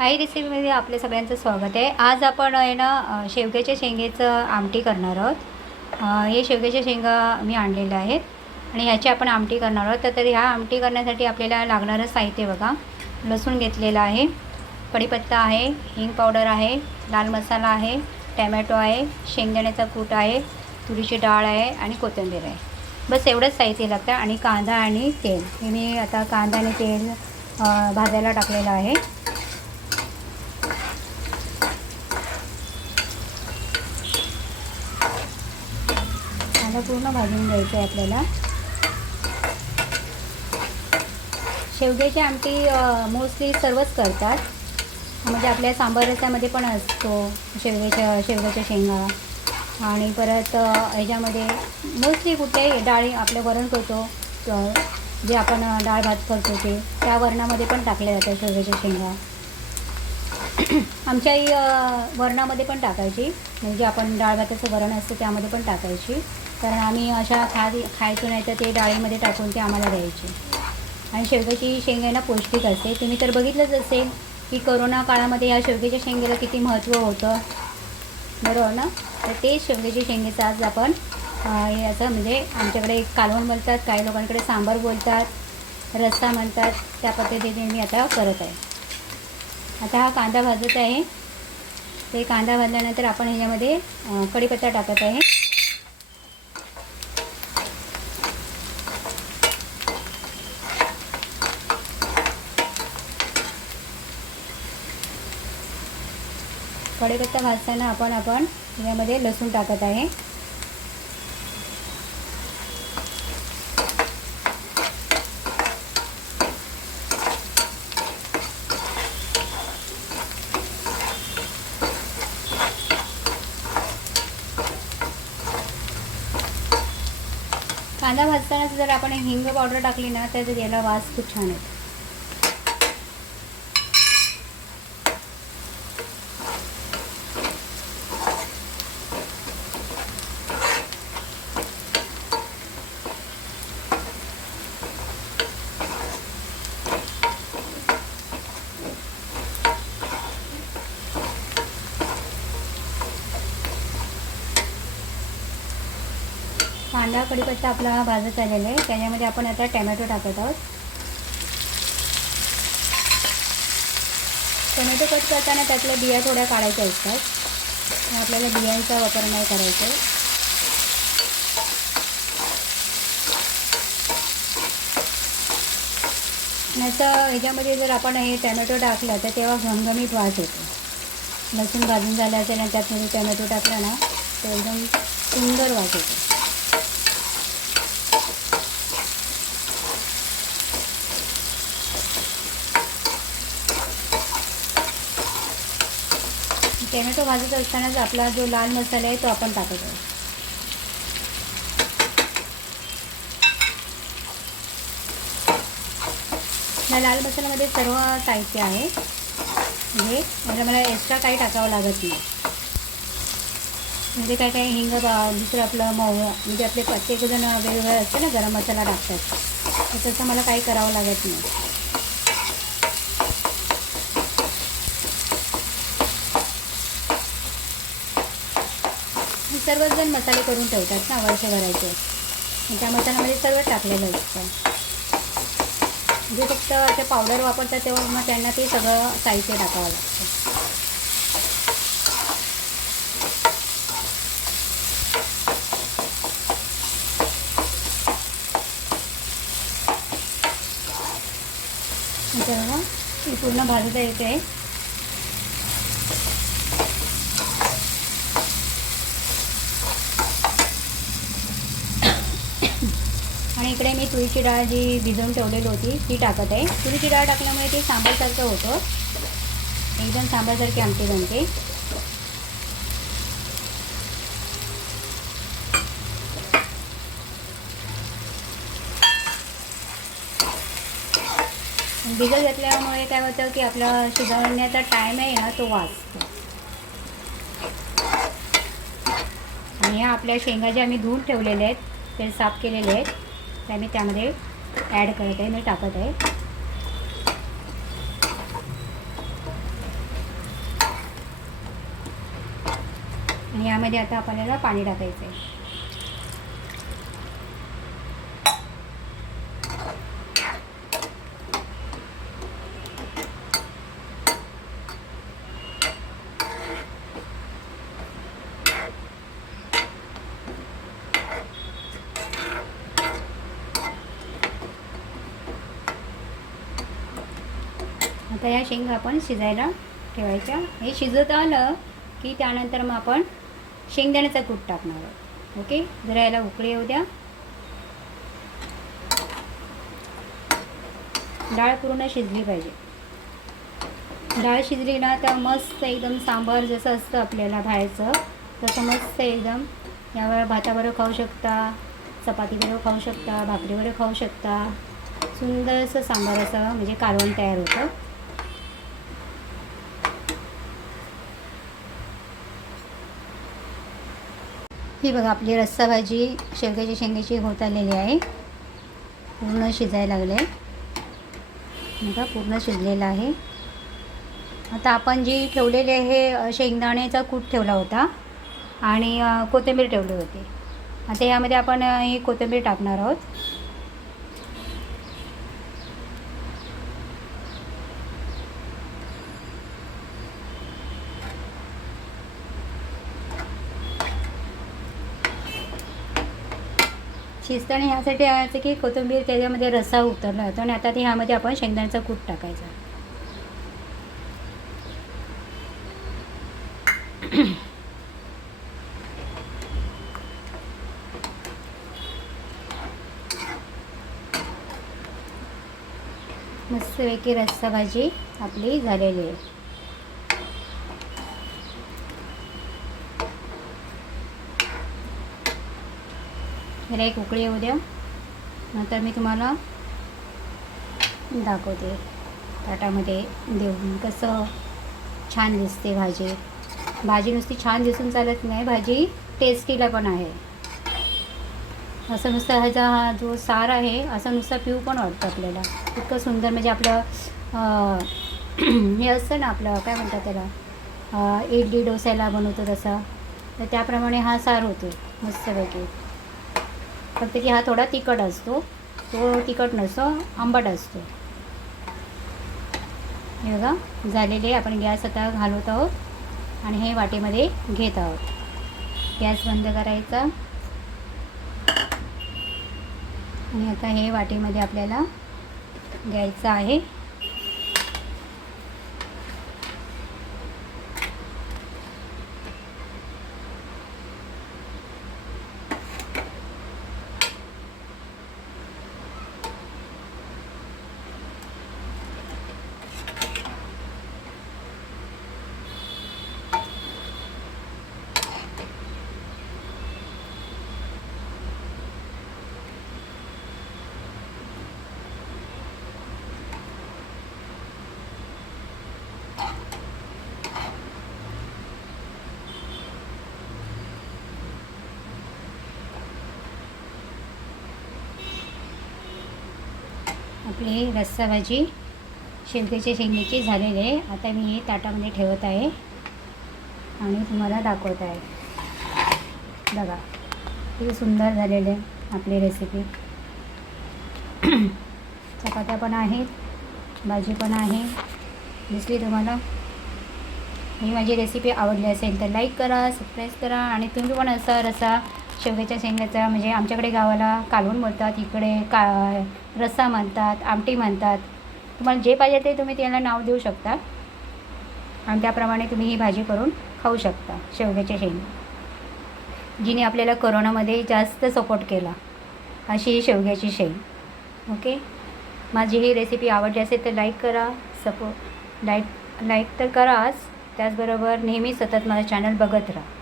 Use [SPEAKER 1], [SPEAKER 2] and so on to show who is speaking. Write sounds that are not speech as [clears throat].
[SPEAKER 1] आई रेसिपीमध्ये आपल्या सगळ्यांचं स्वागत आहे. आज आपण आहे ना शेवग्याच्या शेंगेचं आमटी करणार आहोत. हे शेवग्याच्या शेंगा मी आणलेल्या आहेत आणि ह्याची आपण आमटी करणार आहोत. तर ह्या आमटी करण्यासाठी आपल्याला लागणारं साहित्य बघा. लसूण घेतलेला आहे. कढीपत्ता आहे हिंग पावडर आहे लाल मसाला आहे टॅमॅटो आहे शेंगदाण्याचा कूट आहे तुरीची डाळ आहे आणि कोथिंबीर आहे. बस एवढंच साहित्य लागतं आणि कांदा आणि तेल. हे मी आता कांदा आणि तेल भाजायला टाकलेलं आहे. कांदा पूर्ण भाजून घ्यायचं आहे आपल्याला. शेवग्याची आमटी मोस्टली सर्वच करतात. म्हणजे आपल्या सांबार रस्त्यामध्ये पण असतो शेवग्याच्या शेवग्याच्या शेंगा. आणि परत ह्याच्यामध्ये मोस्टली कुठल्याही डाळी आपलं वरण करतो जे आपण डाळ भात करतो ते त्या वरणामध्ये पण टाकल्या जातात शेवग्याच्या शेंगा. आमच्याही वरणामध्ये पण टाकायची. म्हणजे आपण डाळ भाताचं वरण असतं त्यामध्ये पण टाकायची. कारण आम्ही अशा खा खायचो नाही तर ते डाळीमध्ये टाकून ते आम्हाला द्यायचे. आणि शेवग्याची शेंग आहे ना पौष्टिक असते. तुम्ही तर बघितलंच असेल की करोना काळामध्ये या शेवग्याच्या शेंगेला किती महत्त्व होतं. बरोबर ना? तर ते शेवग्याच्या शेंगेचं आज आपण याचं असं म्हणजे आमच्याकडे कालवण बोलतात काही लोकांकडे सांबार बोलतात रस्सा म्हणतात. त्या पद्धतीने मी आता करत आहे. आता हा कांदा भाजत आहे. ते कांदा भाजल्यानंतर आपण ह्याच्यामध्ये कढीपत्ता टाकत आहे. कढीपत्ता भाजताना आपण आपण यामध्ये लसूण टाकत आहे. कांदा भाजताना जर आपण हिंग पावडर टाकली ना तर याला वास खूप छान येतो. कांदा कढीपत्ता आपला भाजत आलेला आहे. त्याच्यामध्ये आपण आता टॅमॅटो टाकत आहोत. टोमॅटो कट करताना त्यातल्या बिया थोड्या काढायच्या असतात. आपल्याला बियांचा वापर नाही करायचा नाहीतर ह्याच्यामध्ये जर आपण हे टॅमॅटो टाकलं तर तेव्हा घमघमीत वास येतो. लसूण भाजून झालं असेल आणि त्यातमध्ये टॅमॅटो टाकला ना तर एकदम सुंदर वास येतो. टॅमॅटो भाजत असतानाच आपला जो लाल मसाला आहे तो आपण टाकत आहोत. या लाल मसाल्यामध्ये सर्व साहित्य आहे. म्हणजे म्हणजे मला एक्स्ट्रा काही टाकावं लागत नाही. म्हणजे काय काय हिंग दुसरं आपलं मऊ म्हणजे आपले प्रत्येकजण वेगवेगळे असते ना गरम मसाला टाकतात. तर तसं मला काही करावं लागत नाही. सर्वच जण मसाले करून ठेवतात ना वर्षभराचे आणि त्या मसाल्यामध्ये सर्व टाकलेलं असतं जे फक्त ते पावडर वापरतात तेव्हा मग त्यांना ते सगळं साहित्य टाकावं लागतं. पूर्ण भाजता येते इकडे मी तुरीची डाळ जी भिजवून ठेवलेली होती ती टाकत आहे. तुरीची डाळ टाकल्यामुळे ती सांबारसारखं होतं. एकदम सांबारसारखी आमटी बनते. भिजत घातल्यामुळे काय होतं की आपला शिजवण्याचा टाईम आहे ना तो वाचतो. आणि ह्या आपल्या शेंगा ज्या आम्ही धुवून ठेवलेल्या आहेत ते साफ केलेले आहेत. ते मी त्यामध्ये ॲड करत आहे. मी टाकत आहे. आणि यामध्ये आता आपल्याला पाणी टाकायचं आहे आता या शेंगा आपण शिजायला ठेवायच्या. हे शिजत आलं की त्यानंतर मग आपण शेंगदाण्याचा कूट टाकणार आहोत. ओके? जरा याला उकळी येऊ द्या. डाळ पूर्ण शिजली पाहिजे. डाळ शिजली ना तर मस्त एकदम सांबार जसं असतं आपल्याला बाहेरचं तसं मस्त एकदम यावर भाताबरोबर खाऊ शकता चपातीबरोबर खाऊ शकता भाकरीबरोबर खाऊ शकता. सुंदर असं सांबार असं म्हणजे कालवण तयार होतं. ही बघा आपली रस्सा भाजी शेवग्याची शेंगाची होत आलेली आहे. पूर्ण शिजायला लागले. बघा पूर्ण शिजलेलं आहे. आता आपण जी ठेवलेले हे शेंगदाण्याचा कूट ठेवला होता आणि कोथिंबीर ठेवली होती. आता यामध्ये आपण ही कोथिंबीर टाकणार आहोत. शिजताना ह्यासाठी आहे की कोथिंबीर त्याच्यामध्ये रस्सा उतरला होता आणि आता ते ह्यामध्ये आपण शेंगदाण्याचा कूट टाकायचा. मस्तपैकी रस्सा भाजी आपली झालेली आहे. ह्याला एक उकळी येऊ द्या नंतर मी तुम्हाला दाखवते. ताटामध्ये देऊन कसं छान दिसते भाजी. भाजी नुसती छान दिसून चालत नाही भाजी टेस्टीला पण आहे. असं नुसतं ह्याचा हा जो सार आहे असं नुसता पिऊ पण वाटतं आपल्याला. इतकं सुंदर म्हणजे आपलं [clears throat] हे असतं ना आपलं काय म्हणतात त्याला? इडली डोस्याला बनवतो तसा. तर त्याप्रमाणे हा सार होतो मस्तपैकी. फक्त की हा थोडा तिखट असतो. तो तिखट नसतो आंबट असतो. हे बघा झालेले आपण गॅस आता घालवत आहोत आणि हे वाटेमध्ये घेत आहोत. गॅस बंद करायचा. आणि आता हे वाटेमध्ये आपल्याला घ्यायचं आहे. आपले रस्सा भाजी शेवग्याच्या शेंगेची झालेली आहे. आता मी हे ताटामध्ये ठेवत आहे. आणि तुम्हाला दाखवत आहे. बघा किती सुंदर झालेले आहे आपली रेसिपी [clears throat] चपात्या पण आहेत भाजी पण आहे. दिसली तुम्हाला? ही माझी रेसिपी आवडली असेल तर लाईक करा सबस्क्राईब करा. आणि तुम्ही पण असा रसा शेवग्याच्या शेंगाचा म्हणजे आमच्याकडे गावाला कालवून बोलतात इकडे का रस्सा म्हणतात आमटी म्हणतात. तुम्हाला जे पाहिजे ते तुम्ही त्याला नाव देऊ शकता. आणि त्याप्रमाणे तुम्ही ही भाजी करून खाऊ शकता शेवग्याच्या शेंग. जिने आपल्याला कोरोनामध्ये जास्त सपोर्ट केला अशी ही शेवग्याची शेंग. ओके? माझी ही रेसिपी आवडली असेल तर लाईक करा सपो लाईक लाईक तर कराच. त्याचबरोबर नेहमी सतत माझं चॅनल बघत राहा.